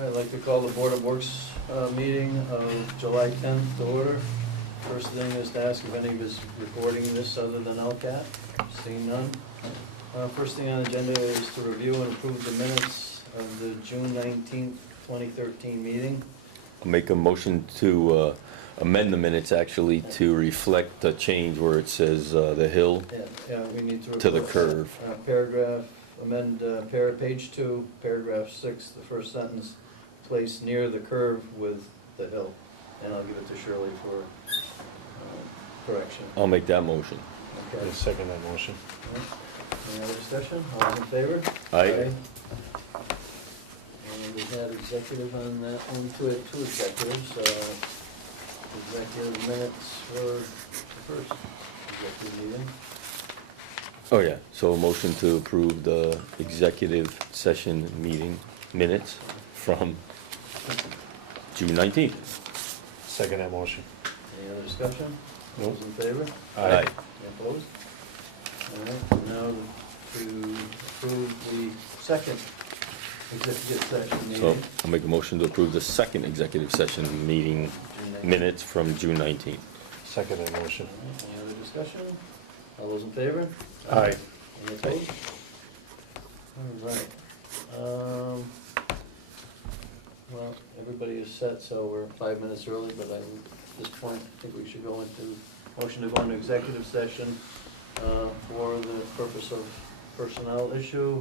I'd like to call the Board of Works meeting of July 10th to order. First thing is to ask if any of us recording this other than LCAT. Seeing none. First thing on the agenda is to review and approve the minutes of the June 19th, 2013 meeting. I'll make a motion to amend the minutes actually to reflect the change where it says the hill Yeah, we need to. to the curve. Paragraph, amend page 2, paragraph 6, the first sentence, place near the curve with the hill. And I'll give it to Shirley for correction. I'll make that motion. Okay. I second that motion. Any other discussion? All those in favor? Aye. And we had executive on that one, two executives. Executive minutes for the first executive meeting. Oh, yeah, so a motion to approve the executive session meeting minutes from June 19th. Second that motion. Any other discussion? All Nope. those in favor? Aye. Any opposed? All right, now to approve the second executive session So meeting. I'll make a motion to approve the second executive session meeting June 19th. minutes from June 19th. Second that motion. All right, any other discussion? All those in favor? Aye. Any opposed? All right. Well, everybody is set, so we're 5 minutes early, but at this point, I think we should go into, motion to go into executive session for the purpose of personnel issue,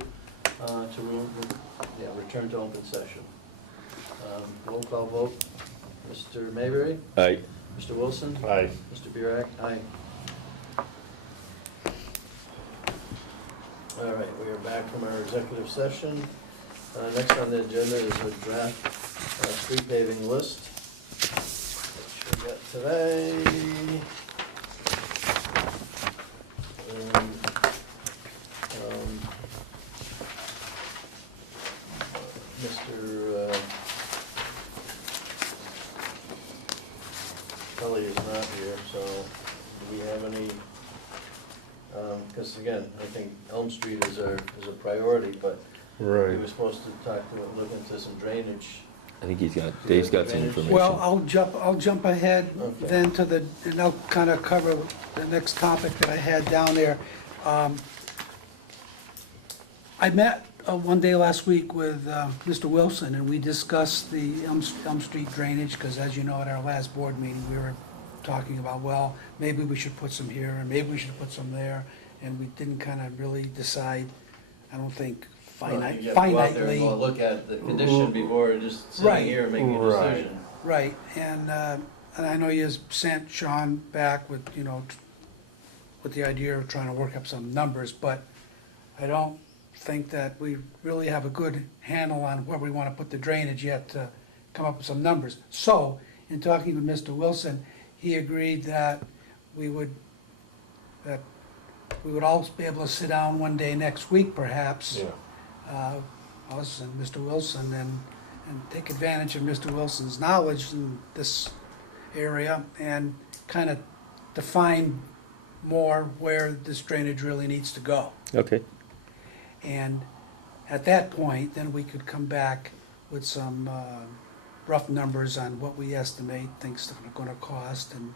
return to open session. Roll call vote, Mr. Mayberry, Aye. Mr. Wilson, Aye. Mr. Burak, aye. All right, we are back from our executive session. Next on the agenda is a draft street paving list, which we got today. And, Mr. Kelly is not here, so do we have any? Because again, I think Elm Street is a priority, but we Right. were supposed to look into some drainage. I think Dave's got some information. Well, I'll jump ahead Okay. then to and I'll kind of cover the next topic that I had down there. I met one day last week with Mr. Wilson, and we discussed the Elm Street drainage, because as you know, at our last board meeting, we were talking about, well, maybe we should put some here, and maybe we should put some there, and we didn't kind of really decide, I don't think You have to go out there and finitely. look at the condition before just sitting Right. here and making a Right. decision. Right, and I know you sent Sean back with, with the idea of trying to work up some numbers, but I don't think that we really have a good handle on where we want to put the drainage yet to come up with some numbers. So, in talking with Mr. Wilson, he agreed that we would all be able to sit down one day next week perhaps, Yeah. us and Mr. Wilson, and take advantage of Mr. Wilson's knowledge in this area and kind of define more where this drainage really needs to go. Okay. And at that point, then we could come back with some rough numbers on what we estimate things are going to cost, and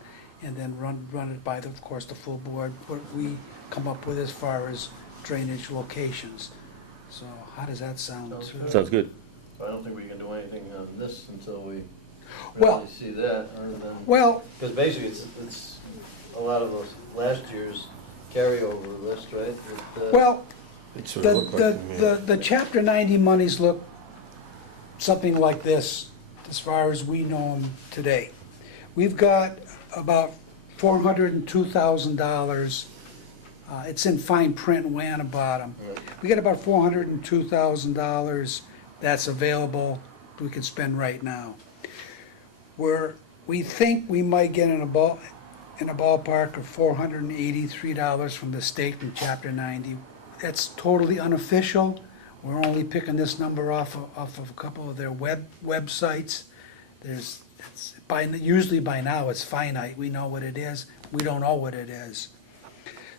then run it by, of course, the full board, what we come up with as far as drainage locations. So how does that sound? Sounds good. Sounds good. I don't think we can do anything on this until we Well- really see that, other than, Well, because basically it's a lot of those last year's carryover list, right? That, well, It sort of looked like to me. the Chapter 90 monies look something like this, as far as we know them today. We've got about $402,000. It's in fine print way on the bottom. Right. We got about $402,000 that's available we can spend right now. We think we might get in a ballpark of $483 from the state from Chapter 90. That's totally unofficial. We're only picking this number off of a couple of their websites. Usually by now it's finite. We know what it is. We don't know what it is.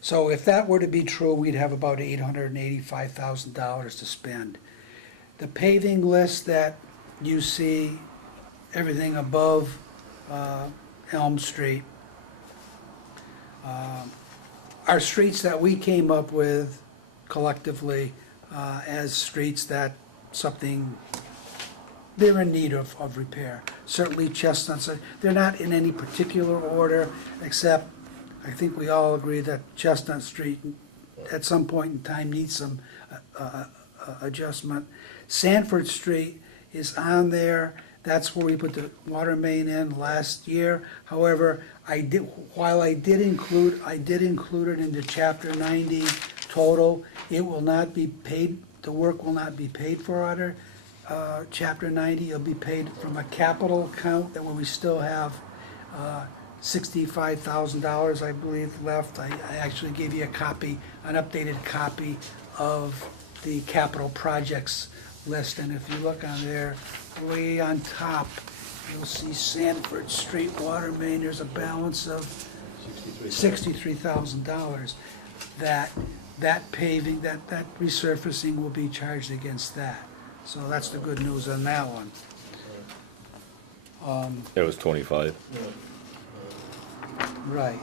So if that were to be true, we'd have about $885,000 to spend. The paving list that you see everything above Elm Street. Are streets that we came up with collectively as streets that something, they're in need of repair. Certainly Chestnuts, they're not in any particular order, except I think we all agree that Chestnut Street at some point in time needs some adjustment. Sanford Street is on there. That's where we put the water main in last year. However, while I did include it into Chapter 90 total, it will not be paid, the work will not be paid for under Chapter 90. It'll be paid from a capital account that where we still have $65,000, I believe, left. I actually gave you a copy, an updated copy of the capital projects list, and if you look on there, way on top, you'll see Sanford Street water main, there's a balance of $63,000. That paving, that resurfacing will be charged against that. So that's the good news on that one. It was 25. Right.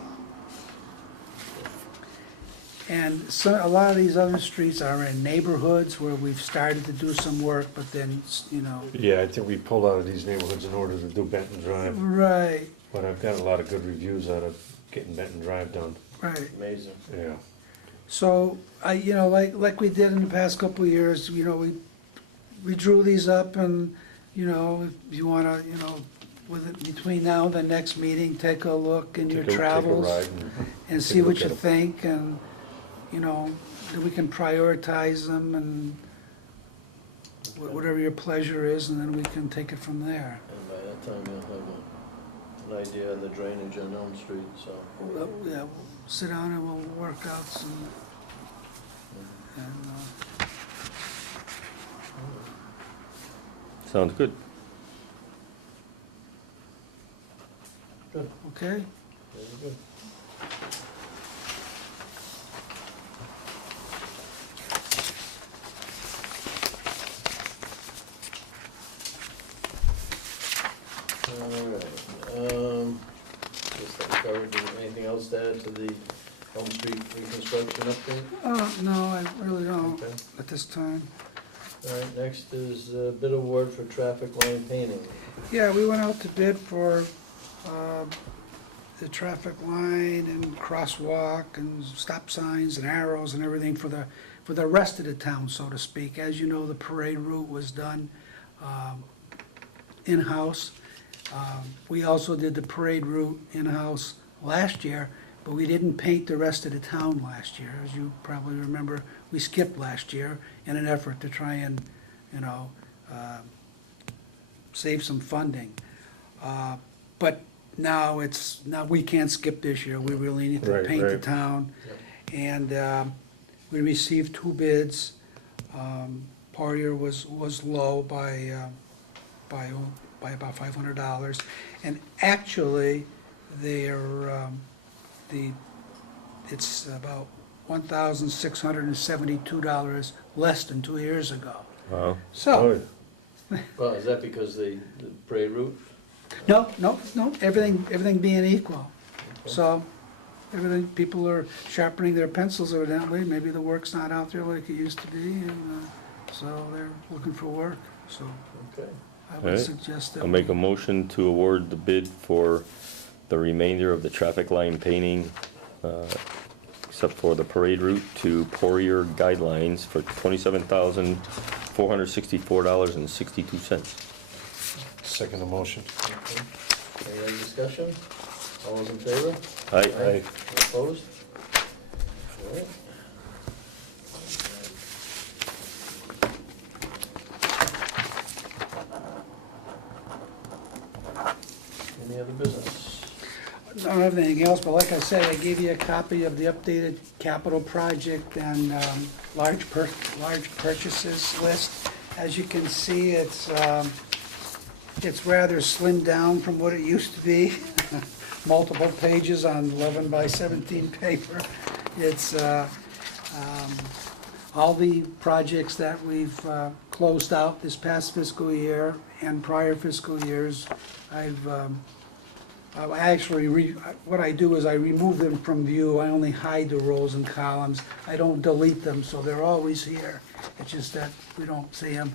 And so, a lot of these other streets are in neighborhoods where we've started to do some work, but then, you know. Yeah, I think we pulled out of these neighborhoods in order to do Benton Drive, Right, but I've got a lot of good reviews out of getting Benton Drive done. right. Amazing. Yeah. So, you know, like we did in the past couple of years, you know, we drew these up and, you know, if you wanna, you know, between now and the next meeting, take a look in your Take a travels ride and take see a what look you at 'em. think, and, you know, that we can prioritize them and whatever your pleasure is, and then we can take it from there. And by that time, you'll have an idea of the drainage on Elm Street, so. Yeah, we'll sit down and we'll work out some, and, Sounds good. Good, okay? very good. All right, guess that covered, anything else to add to the Elm Street reconstruction update? No, I really don't Okay. at this time. All right, next is bid award for traffic line painting. Yeah, we went out to bid for the traffic line and crosswalk and stop signs and arrows and everything for the rest of the town, so to speak. As you know, the parade route was done in-house. We also did the parade route in-house last year, but we didn't paint the rest of the town last year. As you probably remember, we skipped last year in an effort to try and, you know, save some funding. But now we can't skip this year. We really need to Right, paint the right. town. Yep. And we received 2 bids. Poirier was low by about $500. And actually, it's about $1,672 less than 2 years ago. Wow. So, Well, is that because the parade route? no, everything being equal. So, people are sharpening their pencils evidently, maybe the work's not out there like it used to be, and so they're looking for work, so Okay. I would Alright. suggest that. I'll make a motion to award the bid for the remainder of the traffic line painting, except for the parade route, to Poirier Guidelines for $27,464.62. Second the motion. Okay. Any other discussion? All those in favor? Aye. Opposed? All right. Any other business? I don't have anything else, but like I said, I gave you a copy of the updated capital project and large purchases list. As you can see, it's rather slimmed down from what it used to be. Multiple pages on 11 by 17 paper. It's all the projects that we've closed out this past fiscal year and prior fiscal years, I actually, what I do is I remove them from view, I only hide the rows and columns, I don't delete them, so they're always here, it's just that we don't see them.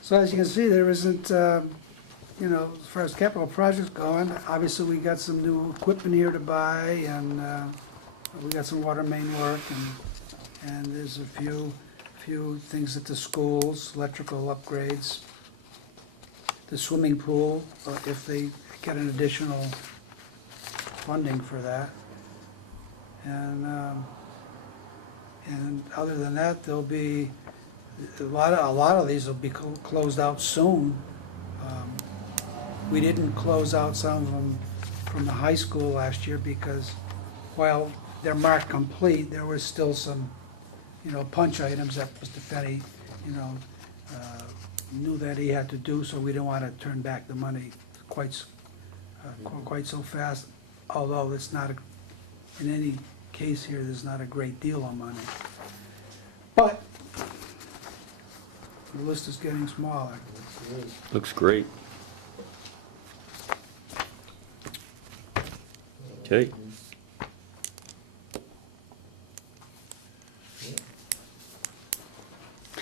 So as you can see, there isn't, you know, as far as capital projects going, obviously we got some new equipment here to buy, and we got some water main work, and there's a few things at the schools, electrical upgrades. The swimming pool, if they get an additional funding for that. And other than that, there'll be, a lot of these will be closed out soon. We didn't close out some of them from the high school last year because while they're marked complete, there was still some, you know, punch items that Mr. Fenny, you know, knew that he had to do, so we didn't want to turn back the money quite so fast, although it's not, in any case here, there's not a great deal of money. But the list is getting smaller. Looks great. Okay.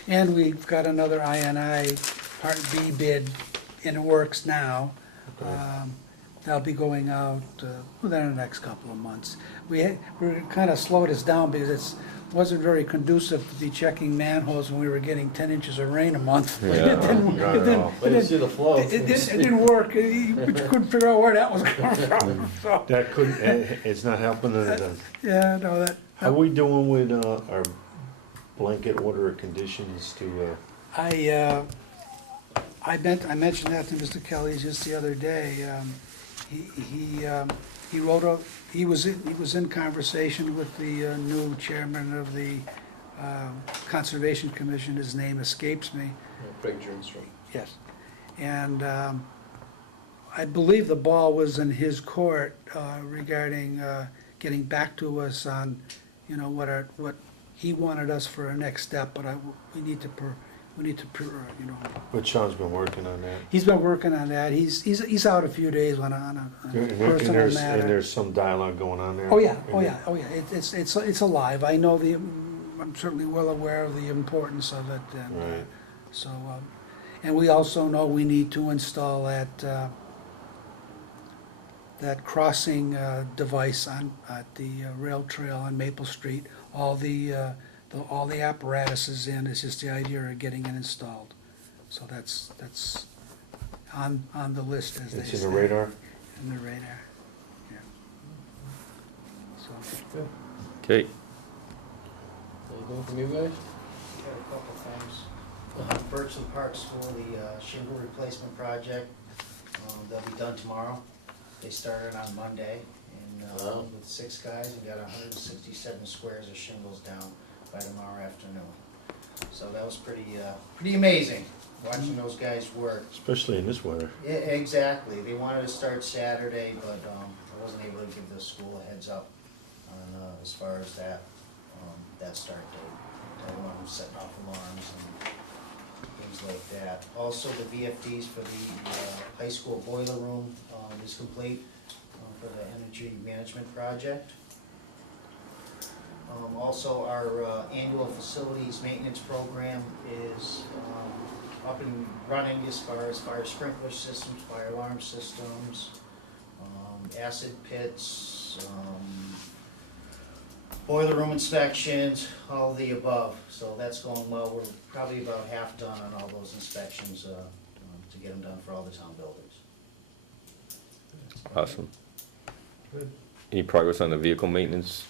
And we've got another INI Part B bid in the works now. That'll be going out within the next couple of months. We're kind of slowed us down because it wasn't very conducive to be checking manholes when we were getting 10 inches of rain a month. Yeah. It didn't- Not it at didn't- all. Way to see the flow. It didn't work. You couldn't figure out where that was coming from. So, That couldn't, it's not helping it. yeah, no, that. How we doing with our blanket order of conditions to, I mentioned that to Mr. Kelly just the other day. He wrote a, he was in conversation with the new chairman of the Conservation Commission. His name escapes me. Craig Jernstrom. Yes. And I believe the ball was in his court regarding getting back to us on, you know, what he wanted us for our next step, but we need to, you know. but Sean's been working on that. He's been working on that. He's out a few days on a And personal there's, matter. and there's some dialogue going on there. Oh, yeah. It's alive. I know I'm certainly well aware of the importance of it, and Right. so, and we also know we need to install that crossing device at the rail trail on Maple Street. All the apparatus is in. It's just the idea of getting it installed. So that's on the list, as they say. It's in the radar? In the radar, yeah. So, Okay. Anything from you guys? Got a couple things. Birchland Park School, the shingle replacement project, they'll be done tomorrow. They started on Monday, and Wow. with 6 guys, and got 167 squares of shingles down by tomorrow afternoon. So that was pretty amazing, watching those guys work. Especially in this weather. Yeah, exactly. They wanted to start Saturday, but I wasn't able to give the school a heads up on as far as that start date. I don't want them setting off alarms and things like that. Also, the VFDs for the high school boiler room is complete for the energy management project. Also, our annual facilities maintenance program is up and running as far as fire sprinkler systems, fire alarm systems, acid pits, boiler room inspections, all of the above. So that's going well. We're probably about half done on all those inspections to get them done for all the town buildings. Awesome. Good. Any progress on the vehicle maintenance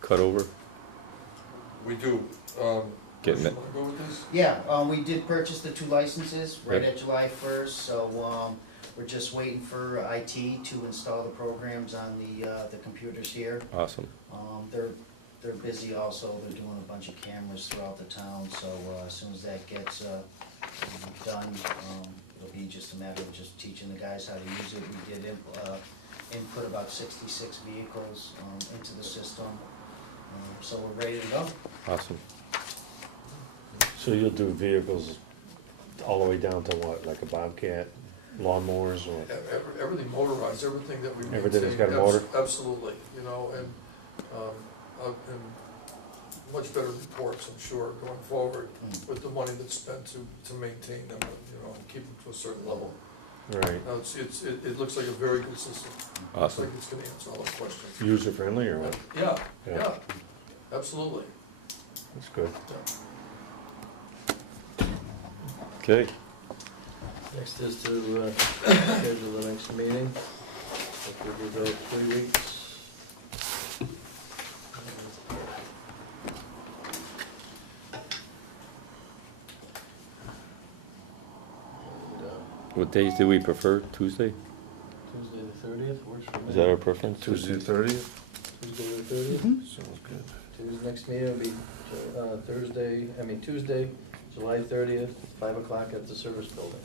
cutover? We do. Getting Wanna it. go with this? Yeah, we did purchase the 2 licenses right Yep. at July 1st, so we're just waiting for IT to install the programs on the computers here. Awesome. They're busy also, they're doing a bunch of cameras throughout the town, so as soon as that gets done, it'll be just a matter of just teaching the guys how to use it. We did input about 66 vehicles into the system, so we're ready to go. Awesome. So you'll do vehicles all the way down to what, like a Bobcat, lawnmowers, or? Everything motorized, everything that we maintain. Everything that's got a motor? Absolutely, you know, and much better reports, I'm sure, going forward with the money that's spent to maintain them, you know, and keep them to a certain level. Right. Now, it looks like a very good system. Looks Awesome. like it's gonna answer all the questions. User friendly or what? Yeah, Yeah. yeah, absolutely. That's good. Yeah. Okay. Next is to schedule the next meeting. If we will go 3 weeks. And, What days do we prefer? Tuesday? Tuesday the 30th works for me. Is that our preference? Tuesday the 30th? Tuesday the 30th? Sounds good. Tuesday, next meeting will be Tuesday, July 30th, 5 o'clock at the service building.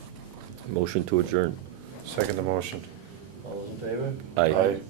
Motion to adjourn. Second the motion. All those in favor? Aye.